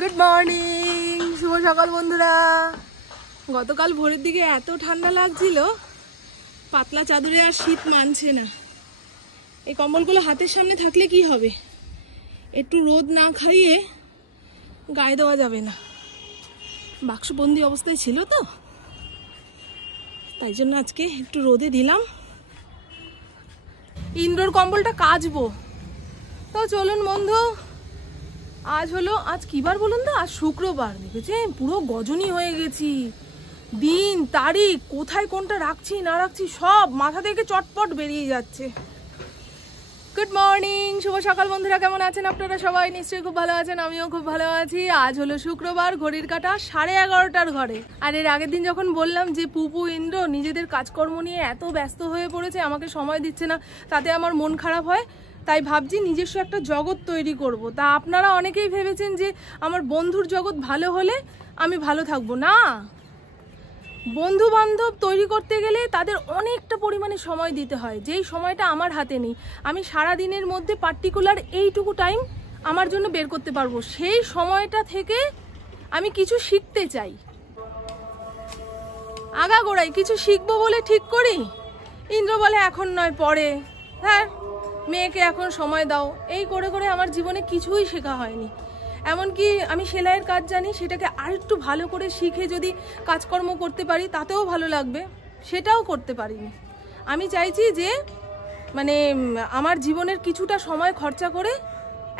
Good morning, শুভ সকাল বন্ধুরা। গতকাল ভোরের দিকে এত ঠান্ডা লাগছিল, পাতলা চাদরে আর শীত মানছে না। এই কম্বলগুলো হাতের সামনে থাকলে কি হবে, একটু রোদ না খাইয়ে গায়ে দেওয়া যাবে না। বাক্সবন্দি অবস্থায় ছিল তো, তাই জন্য আজকে একটু রোদে দিলাম। ইনডোর কম্বলটা কাচবো, তো চলুন বন্ধু। আজ কি বার বলুন তো? আজ শুক্রবার। দেখেছে পুরো গজনী হয়ে গেছি, দিন তারিখ কোথায় কোনটা রাখছি না রাখছি সব মাথা থেকে চটপট বেরিয়ে যাচ্ছে। গুড মর্নিং, শুভ সকাল বন্ধুরা। কেমন আছেন আপনারা সবাই? নিশ্চয়ই খুব ভালো আছেন, আমিও খুব ভালো আছি। আজ হলো শুক্রবার, ঘড়ির কাঁটা 11:30টার ঘরে। আর এর আগের দিন যখন বললাম যে পুপু ইন্দ্র নিজেদের কাজকর্ম নিয়ে এত ব্যস্ত হয়ে পড়েছে, আমাকে সময় দিচ্ছে না, তাতে আমার মন খারাপ হয়। তাই ভাবছি নিজস্ব একটা জগৎ তৈরি করব। তা আপনারা অনেকেই ভেবেছেন যে আমার বন্ধুর জগৎ ভালো হলে আমি ভালো থাকবো। না, বন্ধু বান্ধব তৈরি করতে গেলে তাদের অনেকটা পরিমাণে সময় দিতে হয়, যেই সময়টা আমার হাতে নেই। আমি সারা দিনের মধ্যে পার্টিকুলার এইটুকু টাইম আমার জন্য বের করতে পারবো। সেই সময়টা থেকে আমি কিছু শিখতে চাই, আগাগোড়াই কিছু শিখবো বলে ঠিক করি। ইন্দ্র বলে এখন নয়, পরে। হ্যাঁ, মেয়েকে এখন সময় দাও। এই করে করে আমার জীবনে কিছুই শেখা হয়নি। এমনকি আমি সেলাইয়ের কাজ জানি, সেটাকে আরেকটু ভালো করে শিখে যদি কাজকর্ম করতে পারি তাতেও ভালো লাগবে, সেটাও করতে পারিনি। আমি চাইছি যে মানে আমার জীবনের কিছুটা সময় খরচা করে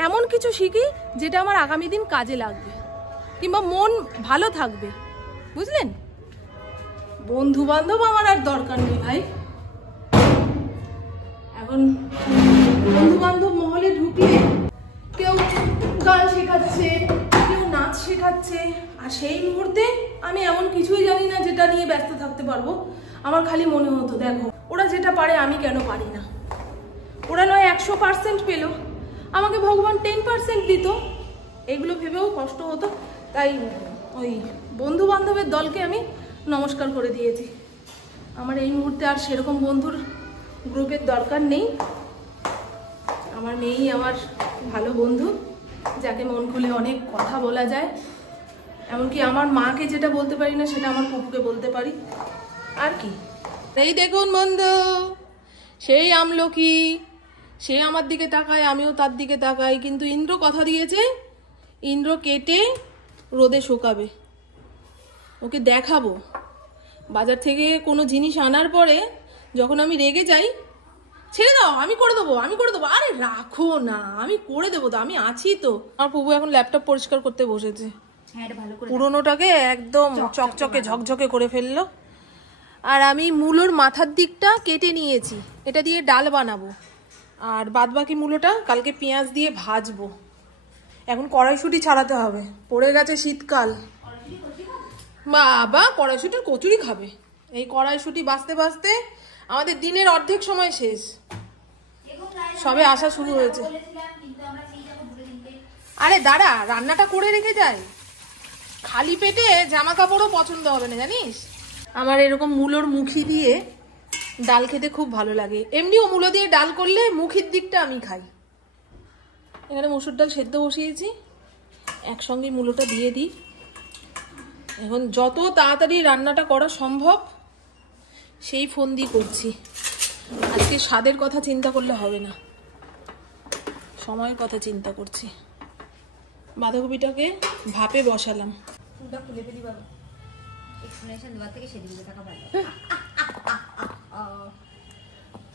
এমন কিছু শিখি যেটা আমার আগামী দিন কাজে লাগবে, কিংবা মন ভালো থাকবে। বুঝলেন? বন্ধু বান্ধব আমার আর দরকার নেই ভাই। এখন বন্ধু বান্ধব মহলে ঢুকলে কেউ গান শেখাচ্ছে, কেউ নাচ শেখাচ্ছে, আর সেই মুহূর্তে আমি এমন কিছুই জানি না যেটা নিয়ে ব্যস্ত থাকতে পারবো। আমার খালি মনে হতো, দেখো ওরা যেটা পারে আমি কেন পারি না। ওরা নয় 100% পেল, আমাকে ভগবান 10% দিত। এগুলো ভেবেও কষ্ট হতো। তাই ওই বন্ধু বান্ধবের দলকে আমি নমস্কার করে দিয়েছি। আমার এই মুহূর্তে আর সেরকম বন্ধুর গ্রুপের দরকার নেই। আমার মেয়েই আমার ভালো বন্ধু, যাকে মন খুলে অনেক কথা বলা যায়। এমনকি আমার মাকে যেটা বলতে পারি না সেটা আমার পুপুকে বলতে পারি। আর কি, এই দেখুন বন্ধু, সেই আমলকি, সে আমার দিকে তাকায়, আমিও তার দিকে তাকাই। কিন্তু ইন্দ্র কথা দিয়েছে, ইন্দ্র কেটে রোদে শুকাবে। ওকে দেখাবো। বাজার থেকে কোনো জিনিস আনার পরে যখন আমি রেগে যাই, ছেড়ে দাও, আমি করে দেবো, আমি করে দেবো। আরে রাখো না, আমি করে দেবো তো, আমি আছি তো। আমার পুপু এখন ল্যাপটপ পরিষ্কার করতে বসেছে, পুরোনোটাকে একদম চকচকে ঝকঝকে করে ফেললো। আর আমি মূলোর মাথার দিকটা কেটে নিয়েছি, এটা দিয়ে ডাল বানাবো। আর বাদ বাকি মূলোটা কালকে পেঁয়াজ দিয়ে ভাজবো। এখন কড়াইশুঁটি ছাড়াতে হবে, পড়ে গেছে শীতকাল। বাবা কড়াইশুঁটির কচুরি খাবে? এই কড়াইশুঁটি বাঁচতে বাঁচতে আমাদের দিনের অর্ধেক সময় শেষ, সবে আসা শুরু হয়েছে। আরে দাঁড়া, রান্নাটা করে রেখে যায়, খালি পেটে জামা কাপড়ও পছন্দ হবে না জানিস। আমার এরকম মূলোর মুখি দিয়ে ডাল খেতে খুব ভালো লাগে। এমনিও মূলো দিয়ে ডাল করলে মুখির দিকটা আমি খাই। এখানে মসুর ডাল সেদ্ধ বসিয়েছি, একসঙ্গে মূলোটা দিয়ে দিই। এখন যত তাড়াতাড়ি রান্নাটা করা সম্ভব সেই ফোন দিয়ে করছি। আজকে স্বাদের কথা চিন্তা করলে হবে না, সময়ের কথা চিন্তা করছি। বাঁধাকপিটাকে ভাপে বসালাম।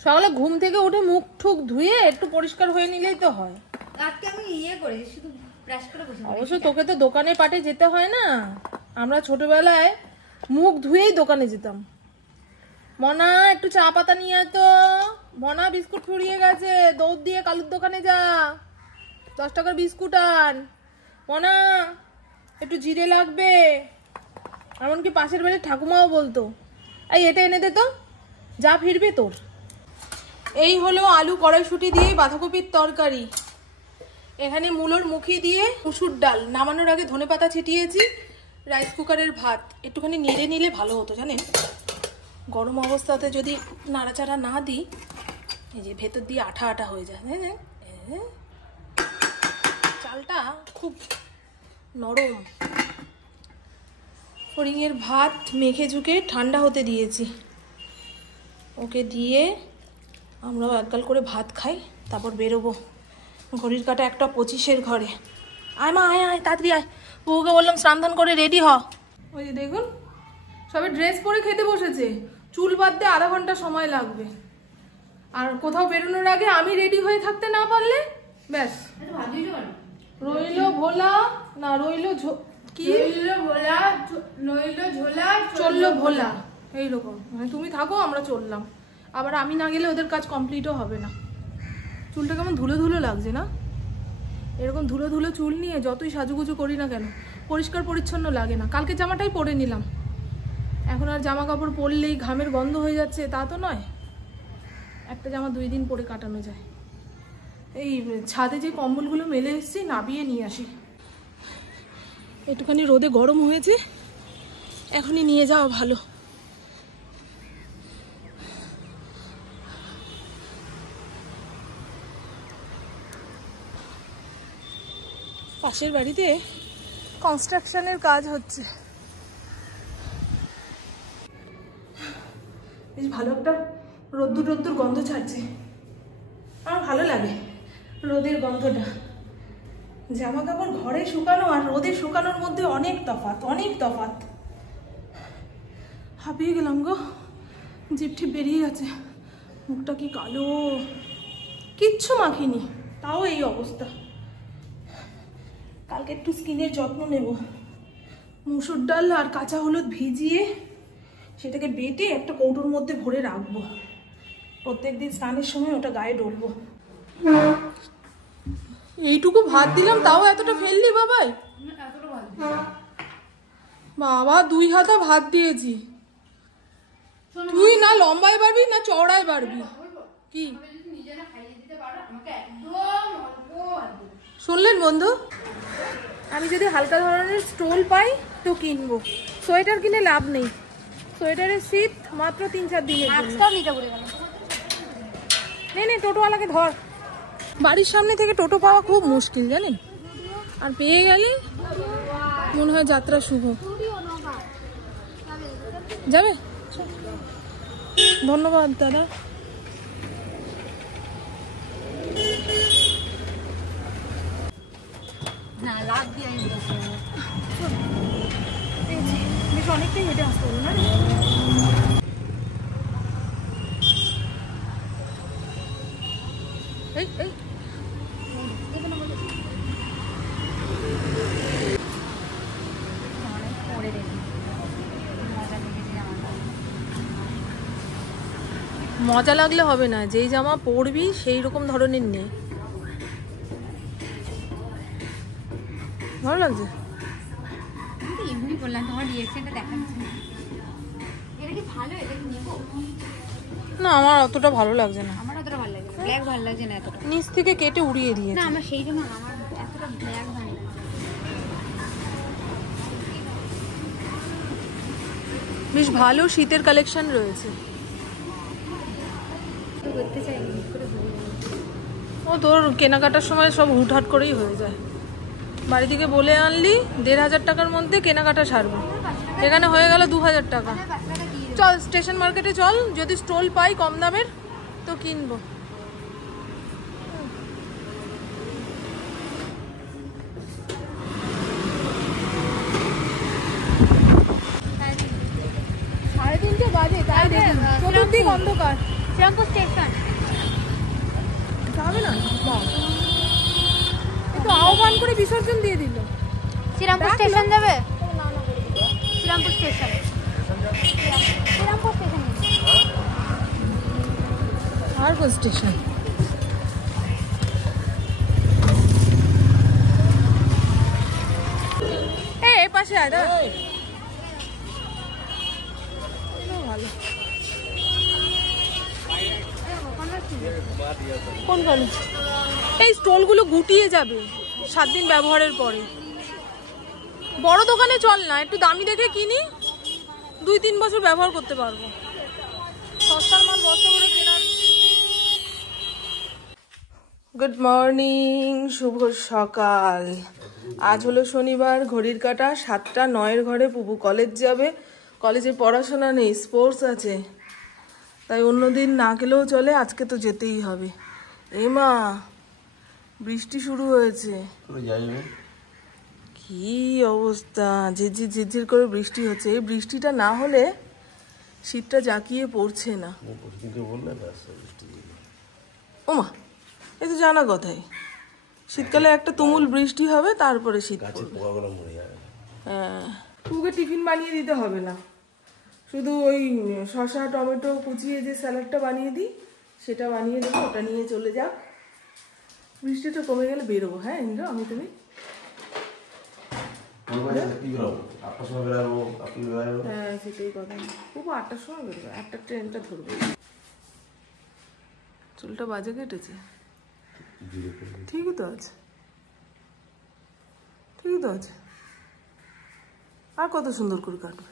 সকালে ঘুম থেকে উঠে মুখ ঠুক ধুয়ে একটু পরিষ্কার হয়ে নিলেই তো হয়। অবশ্য তোকে তো দোকানে পাটে যেতে হয় না। আমরা ছোটবেলায় মুখ ধুয়েই দোকানে যেতাম। মনা একটু চা পাতা নিয়ে আয় তো, মনা বিস্কুট ফুরিয়ে গেছে, দৌড় দিয়ে কালুর দোকানে যা, 10 টাকার বিস্কুট আন। মনা একটু জিরে লাগবে। এমনকি পাশের বাড়ির ঠাকুমাও বলতো, এই এটা এনে দে তো, যা ফিরবে তোর। এই হলো আলু কড়াইশুঁটি দিয়ে বাঁধাকপির তরকারি। এখানে মূলোর মুখি দিয়ে মুসুর ডাল, নামানোর আগে ধনেপাতা ছিটিয়েছি। রাইস কুকারের ভাত একটুখানি নেড়ে নিলে ভালো হতো জানেন। গরম অবস্থাতে যদি নাড়াচাড়া না দিই, এই যে ভেতর দিয়ে আঠা আঠা হয়ে যায়। চালটা খুব নরম। ফড়িংয়ের ভাত মেখে ঝুঁকে ঠান্ডা হতে দিয়েছি, ওকে দিয়ে আমরাও একগাল করে ভাত খাই, তারপর বেরোবো। ঘড়ির কাটা 1:25 ঘরে। আয় মা, আয় আয়, তাড়াতাড়ি আয়। ওকে বললাম স্নান ধান করে রেডি হ। ওই যে দেখুন, সবাই ড্রেস পরে খেতে বসেছে। চুল বাঁধতে আধা ঘন্টা সময় লাগবে, আর কোথাও বেরোনোর আগে আমি রেডি হয়ে থাকতে না পারলে ব্যাস। রইলো ভোলা না রইলো কি ভোলা, নইলো ঝোলা, চললো ভোলা, এইরকম। মানে তুমি থাকো, আমরা চললাম। আবার আমি না গেলে ওদের কাজ কমপ্লিটও হবে না। চুলটা কেমন ধুলো ধুলো লাগছে না? এরকম ধুলো ধুলো চুল নিয়ে যতই সাজুগুজু করি না কেন, পরিষ্কার পরিচ্ছন্ন লাগে না। কালকে জামাটাই পরে নিলাম, এখন আর জামা কাপড় পরলেই ঘামের গন্ধ হয়ে যাচ্ছে তা তো নয়। একটা জামা 2 দিন পরে কাটানো যায়। এই ছাদে যে কম্বলগুলো মেলে এসেছি, নাবিয়ে নিয়ে আসি। একটুখানি রোদে গরম হয়েছে, এখনই নিয়ে যাওয়া ভালো। পাশের বাড়িতে কনস্ট্রাকশনের কাজ হচ্ছে। বেশ ভালো একটা রোদ্দুর রোদ্দুর গন্ধ ছাড়ছে, আমার ভালো লাগে রোদের গন্ধটা। জামা কাপড় ঘরে শুকানো আর রোদে শুকানোর মধ্যে অনেক তফাৎ, অনেক তফাৎ। হাঁপিয়ে গেলাম গো, জিভ ঠিপ বেরিয়ে গেছে, মুখটা কি কালো, কিচ্ছু মাখিনি তাও এই অবস্থা। কালকে একটু স্কিনের যত্ন নেব। মুসুর ডাল আর কাঁচা হলুদ ভিজিয়ে সেটাকে বেটে একটা কৌটোর মধ্যে ভরে রাখবো, প্রত্যেকদিন স্নানের সময় ওটা গায়ে ডলবো। এইটুকু ভাত দিলাম তাও এতটা ফেললি বাবাই? বাবা 2 হাতা ভাত দিয়েছি, তুই না লম্বায় বাড়বি না চওড়ায় বাড়বি। কি শুনলেন বন্ধু? আমি যদি হালকা ধরনের স্টোল পাই তো কিনবো। সোয়েটার কিনে লাভ নেই, সোয়েটারের শীত মাত্র 3-4 দিনের জন্য। নে টোটোওয়ালাকে ধর। বাড়ির সামনে থেকে টোটো পাওয়া খুব মুশকিল জানেন, আর পেয়ে গেলে মনে হয় যাত্রা শুভ। যাবে? ধন্যবাদ দাদা। বেশ অনেকটাই হেঁটে আসতে হবে না? মজা লাগলে হবে না, যেই জামা পরবি সেই রকম ধরনের নেই। ভালো লাগছে? না আমার অতটা ভালো লাগছে না। আমার অতটা ভালো লাগছে না, ব্ল্যাক ভালো লাগছে না এতটা। নিচ থেকে কেটে উড়িয়ে দিয়েছে। না আমার সেই জন্য আমার এতটা ব্ল্যাক ভালো লাগে। বেশ ভালো শীতের কালেকশন রয়েছে। ও তোর কেনাকাটার সময় সব হুটহাট করেই হয়ে যায়। বাড়ি থেকে বলে আনলি 1500 টাকার মধ্যে কেনাকাটা সারবে, এখানে হয়ে গেল 2000 টাকা। চল স্টেশন মার্কেটে চল, যদি স্টল পাই কম দামের তো কিনবো। সাড়ে 3টে বাজে, তাই দেখুন চতুর্দিক অন্ধকার। শ্রীরামপুর স্টেশন যাবে না, একটু আহ্বান করে বিসর্জন দিয়ে দিল। শ্রীরামপুর স্টেশন যাবে? শ্রীরামপুর স্টেশন, শ্রীরামপুর স্টেশন আর কোন স্টেশন? এই পাশে আয় দাদা, ভালো। কোন কলেজ? এই স্টলগুলো গুটিয়ে যাবে 7 দিন ব্যবহারের পরে। বড় দোকানে চল না, একটু দামি দেখে কিনি, 2-3 বছর ব্যবহার করতে পারবো। সস্তার মাল বস্তা করে কেনার গুড মর্নিং, শুভ সকাল। আজ হলো শনিবার, ঘড়ির কাঁটা 7:09 ঘরে। পুপু কলেজ যাবে, কলেজে পড়াশোনা নেই, স্পোর্টস আছে, তাই অন্যদিন না গেলেও চলে, আজকে তো যেতেই হবে। মা, বৃষ্টি শুরু হয়েছে। কি অবস্থা, ঝিরঝির ঝিরঝির করে বৃষ্টি হচ্ছে। এই বৃষ্টিটা না হলে শীতটা জাঁকিয়ে পড়ছে না। ওমা, এই তো জানা কথাই, শীতকালে একটা তুমুল বৃষ্টি হবে, তারপরে শীত পড়বে। হ্যাঁ, পুকুকে টিফিন বানিয়ে দিতে হবে না, শুধু ওই শসা টমেটো কুচিয়ে যে স্যালাডটা বানিয়ে দিই সেটা বানিয়ে দেবো, ওটা নিয়ে চলে যাক। বৃষ্টিটা কমে গেলে বেরোবো। হ্যাঁ ইন্দ্র, আমি তুমি হ্যাঁ সেটাই কথা। পুকু 8টার সময় বেরোবো, 1টার ট্রেনটা ধরবো। চুলটা বাজে কেটেছে, ঠিকই তো আছে, ঠিকই তো আছে। আর কত সুন্দর করে কাটবে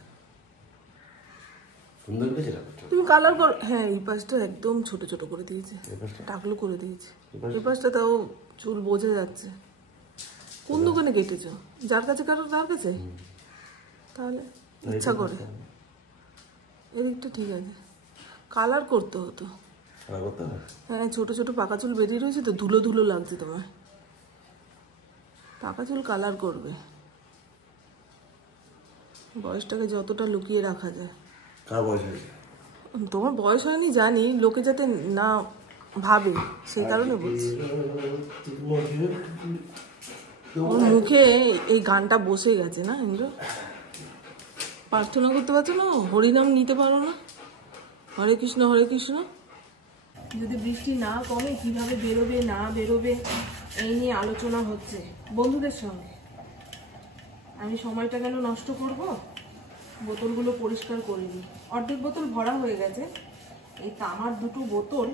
তুমি কালার কর। হ্যাঁ, এই পাশটা একদম ছোট ছোট করে দিয়েছে, টাকলো করে দিয়েছে। এই পাশটা তাও চুল বোঝা যাচ্ছে। কোন দোকানে কেটেছো? যার কাছে কাটো তার কাছে, তাহলে ইচ্ছা করে। এদিকটা ঠিক আছে, কালার করতে হতো। হ্যাঁ, ছোট ছোট পাকা চুল বেরিয়ে রয়েছে তো, ধুলো ধুলো লাগছে তোমার। পাকা চুল কালার করবে, বয়সটাকে যতটা লুকিয়ে রাখা যায়। তোমার বয়স হয়নি জানি, লোকে যাতে না ভাবে সেই কারণে বলছি। ওর মুখে এই গানটা বসে গেছে না ইন্দ্র? প্রার্থনা করতে পারছো না? হরিনাম নিতে পারো না? হরে কৃষ্ণ হরে কৃষ্ণ। যদি বৃষ্টি না কমে কিভাবে বেরোবে না বেরোবে এই নিয়ে আলোচনা হচ্ছে বন্ধুদের সঙ্গে। আমি সময়টা কেন নষ্ট করব? বোতলগুলো পরিষ্কার করে দিই। অর্ধেক বোতল ভরা হয়ে গেছে, এই তামার দুটো বোতল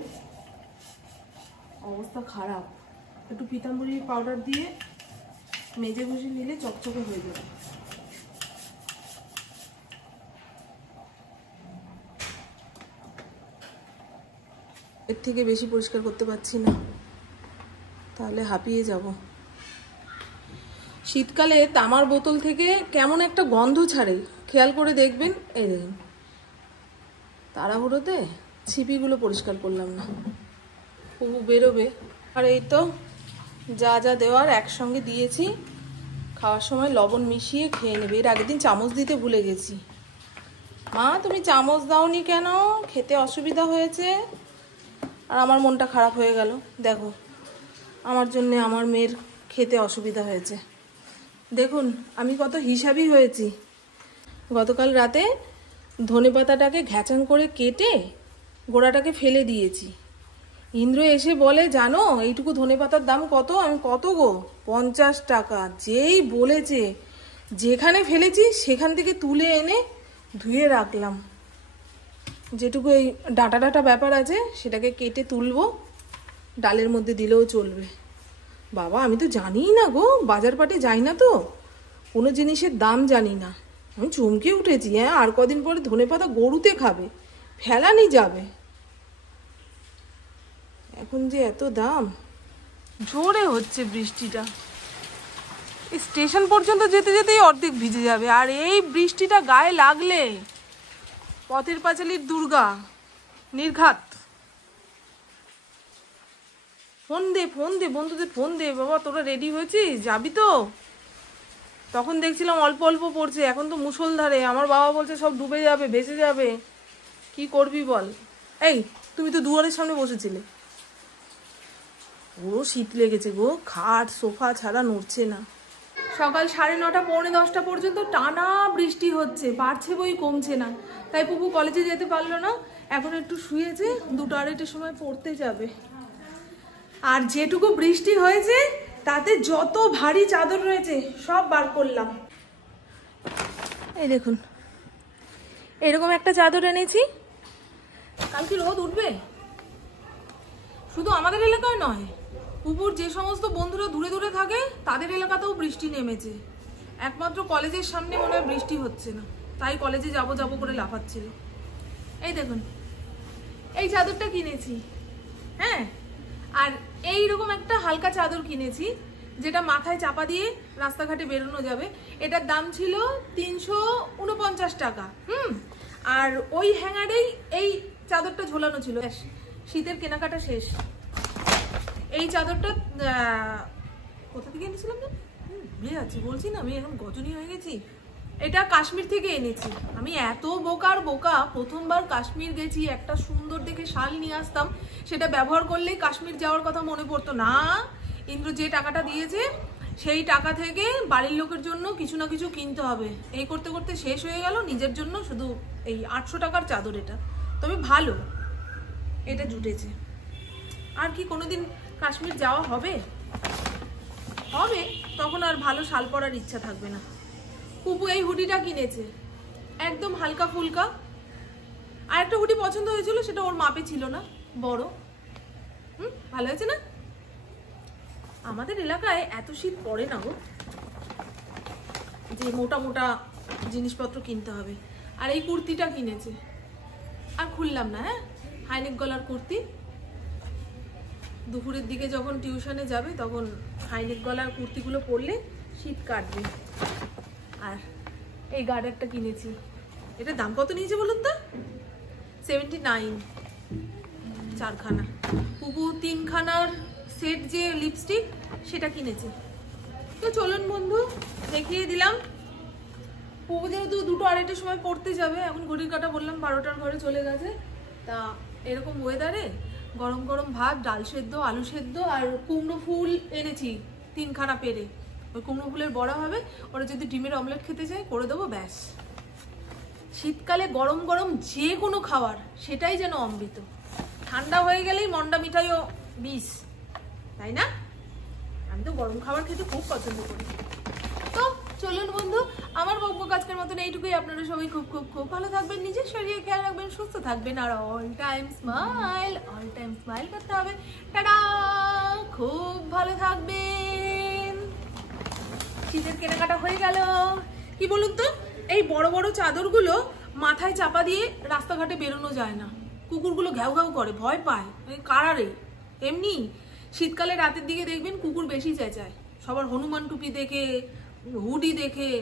অবস্থা খারাপ। একটু পিতাম্বরী পাউডার দিয়ে মেজে ঘষে নিলে চকচকে হয়ে যাবে। এর থেকে বেশি পরিষ্কার করতে পারছি না, তাহলে হাঁপিয়ে যাব। শীতকালে তামার বোতল থেকে কেমন একটা গন্ধ ছাড়ে, খেয়াল করে দেখবেন। এই দেখুন, তাড়াহুড়োতে ছিপিগুলো পরিষ্কার করলাম না, পুপু বেরোবে। আর এই তো যা যা দেওয়ার একসঙ্গে দিয়েছি, খাওয়ার সময় লবণ মিশিয়ে খেয়ে নেবে। এর আগের দিন চামচ দিতে ভুলে গেছি। মা, তুমি চামচ দাওনি কেন? খেতে অসুবিধা হয়েছে। আর আমার মনটা খারাপ হয়ে গেল। দেখো, আমার জন্যে আমার মেয়ের খেতে অসুবিধা হয়েছে। দেখুন আমি কত হিসাবই হয়েছি। গতকাল রাতে ধনেপাতাটাকে ঘ্যাচাং করে কেটে গোড়াটাকে ফেলে দিয়েছি। ইন্দ্র এসে বলে, জানো এইটুকু ধনেপাতার দাম কত? আমি কত গো? 50 টাকা। যেই বলেছে, যেখানে ফেলেছি সেখান থেকে তুলে এনে ধুয়ে রাখলাম। যেটুকু এই ডাটা ডাটা ব্যাপার আছে সেটাকে কেটে তুলবো, ডালের মধ্যে দিলেও চলবে। বাবা, আমি তো জানিই না গো, বাজার পাটে যাই না তো, কোনো জিনিসের দাম জানি না। আমি চমকে উঠেছি। হ্যাঁ, আর কদিন পরে ধনেপাতা গরুতে খাবে, ফেলানি যাবে। এখন যে এত দাম। জোরে হচ্ছে বৃষ্টিটা, স্টেশন পর্যন্ত যেতে যেতেই অর্ধেক ভিজে যাবে। আর এই বৃষ্টিটা গায়ে লাগলে পথের পাঁচালীর দুর্গা নির্ঘাত। ফোন দে, ফোন দে, বন্ধুদের ফোন দে। বাবা, তোরা রেডি হয়েছিস? যাবি তো? তখন দেখছিলাম অল্প অল্প পড়ছে, এখন তো মুষলধারে। আমার বাবা বলছে সব ডুবে যাবে, ভেসে যাবে। কি করবি বল? এই, তুমি তো দুয়ারের সামনে বসেছিলে। পুরো শীত লেগেছে গো, খাট সোফা ছাড়া নড়ছে না। সকাল 9:30 পৌনে 10টা পর্যন্ত টানা বৃষ্টি হচ্ছে, বাড়ছে বই কমছে না। তাই পুপু কলেজে যেতে পারলো না, এখন একটু শুয়েছে, 2-2:30টার সময় পড়তে যাবে। আর যেটুকু বৃষ্টি হয়েছে তাতে যত ভারী চাদর রয়েছে সব বার করলাম। এই দেখুন, এরকম একটা চাদর এনেছি। কালকে রোদ উঠবে। শুধু আমাদের এলাকায় নয়, পুকুর যে সমস্ত বন্ধুরা দূরে দূরে থাকে তাদের এলাকাতেও বৃষ্টি নেমেছে। একমাত্র কলেজের সামনে মনে হয় বৃষ্টি হচ্ছে না, তাই কলেজে যাবো যাবো করে লাফাচ্ছিল। এই দেখুন, এই চাদরটা কিনেছি। হ্যাঁ, আর এইরকম একটা হালকা চাদর কিনেছি, যেটা মাথায় চাপা দিয়ে রাস্তাঘাটে বেরোনো যাবে। এটার দাম ছিল 349 টাকা। আর ওই হ্যাঙ্গারেই এই চাদরটা ঝোলানো ছিল। শীতের কেনাকাটা শেষ। এই চাদরটা কোথা থেকে এনেছিলাম না, ভুলে যাচ্ছি, বলছি না আমি এখন গজনী হয়ে গেছি। এটা কাশ্মীর থেকে এনেছি। আমি এত বোকার বোকা, প্রথমবার কাশ্মীর গেছি, একটা সুন্দর দেখে শাল নিয়ে আসতাম, সেটা ব্যবহার করলেই কাশ্মীর যাওয়ার কথা মনে পড়তো না। ইন্দ্র যে টাকাটা দিয়েছে সেই টাকা থেকে বাড়ির লোকের জন্য কিছু না কিছু কিনতে হবে, এই করতে করতে শেষ হয়ে গেল। নিজের জন্য শুধু এই 800 টাকার চাদর। এটা তবে ভালো, এটা জুটেছে। আর কি কোনোদিন কাশ্মীর যাওয়া হবে? হবে, তখন আর ভালো শাল পরার ইচ্ছা থাকবে না। পুপু এই হুডিটা কিনেছে, একদম হালকা ফুলকা। আর একটা হুডি পছন্দ হয়েছিল, সেটা ওর মাপে ছিল না, বড়। ভালো হয়েছে না? আমাদের এলাকায় এত শীত পড়ে না গো, যে মোটা মোটা জিনিসপত্র কিনতে হবে। আর এই কুর্তিটা কিনেছে, আর খুললাম না। হ্যাঁ, হাইনেক গলার কুর্তি। দুপুরের দিকে যখন টিউশনে যাবে তখন হাইনেক গলার কুর্তিগুলো পরলে শীত কাটবে। আর এই গার্ডারটা কিনেছি, এটার দাম কত নিয়েছে বলুন তো? 79, 4খানা। পুপু 3খানার সেট যে লিপস্টিক, সেটা কিনেছে। তো চলুন বন্ধু, দেখিয়ে দিলাম। পুপু যেহেতু 2-2:30টার সময় পড়তে যাবে, এখন ঘড়ির কাঁটা বললাম 12টার ঘরে চলে গেছে। তা এরকম ওয়েদারে গরম গরম ভাত, ডাল সেদ্ধ, আলু সেদ্ধ আর কুমড়ো ফুল এনেছি 3খানা পেরে। ওই কুমড়ো ফুলের বড়া হবে, ওরা যদি ডিমের অমলেট খেতে চায় করে দেবো, ব্যাস। শীতকালে গরম গরম যে কোনো খাবার, সেটাই যেন অমৃত। ঠান্ডা হয়ে গেলেই মন্ডা মিঠাইও বিষ, তাই না? আমি তো গরম খাবার খেতে খুব পছন্দ করি। তো চলুন বন্ধু, আমার বকবক আজকের মতন এইটুকুই। আপনারা সবাই খুব খুব খুব ভালো থাকবেন, নিজের শরীরে খেয়াল রাখবেন, সুস্থ থাকবেন, আর অল টাইম স্মাইল করতে হবে। টাটা, খুব ভালো থাকবেন। শীতের কেনাকাটা হয়ে গেল। কি বলুন তো, এই বড় বড় চাদরগুলো মাথায় চাপা দিয়ে রাস্তাঘাটে বেরোনো যায় না। কুকুরগুলো ঘ্যাউ ঘ্যাউ করে, ভয় পায়। কারারে এমনি শীতকালে রাতের দিকে দেখবেন কুকুর বেশি চেঁচায়, সবার হনুমান টুপি দেখে, হুডি দেখে।